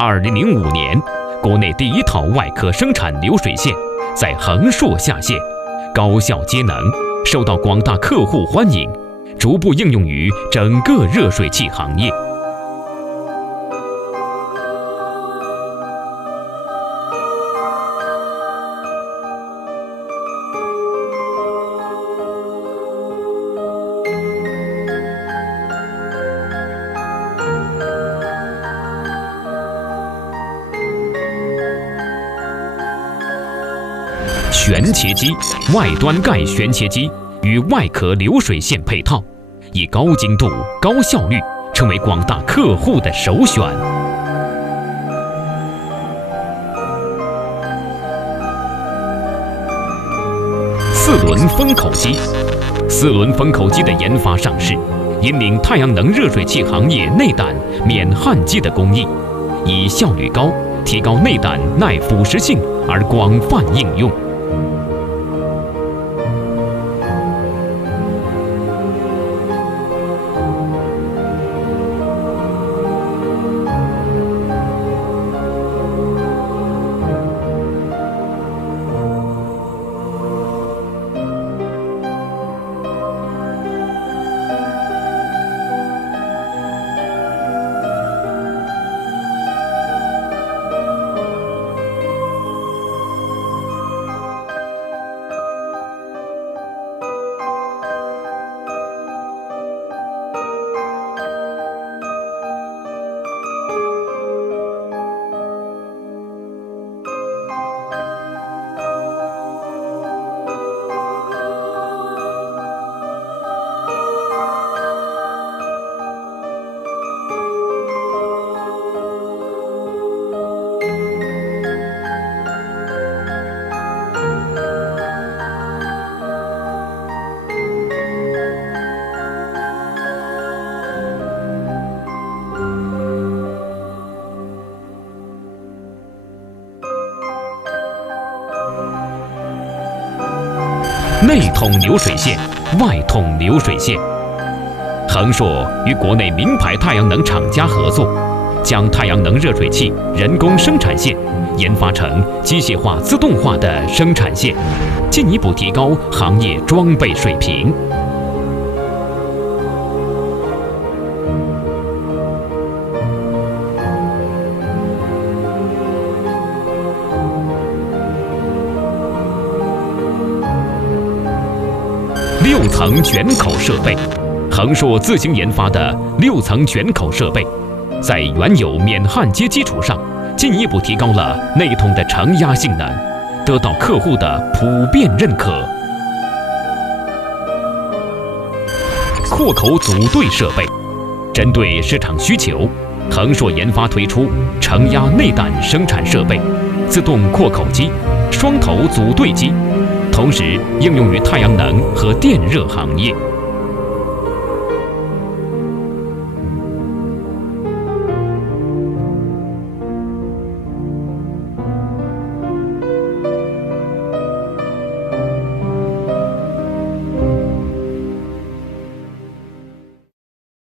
2005年，国内第一套外壳生产流水线在横竖下线，高效节能，受到广大客户欢迎，逐步应用于整个热水器行业。旋切机外端盖旋切机与外壳流水线配套，以高精度、高效率成为广大客户的首选。4轮封口机，4轮封口机的研发上市，引领太阳能热水器行业内胆免焊机的工艺，以效率高、提高内胆耐腐蚀性而广泛应用。内筒流水线、外筒流水线。恒硕与国内名牌太阳能厂家合作，将太阳能热水器人工生产线研发成机械化、自动化的生产线，进一步提高行业装备水平。6层卷口设备，恒硕自行研发的6层卷口设备，在原有免焊接基础上，进一步提高了内筒的承压性能，得到客户的普遍认可。扩口组对设备，针对市场需求，恒硕研发推出承压内胆生产设备、自动扩口机、双头组对机，同时应用于太阳能和电热行业。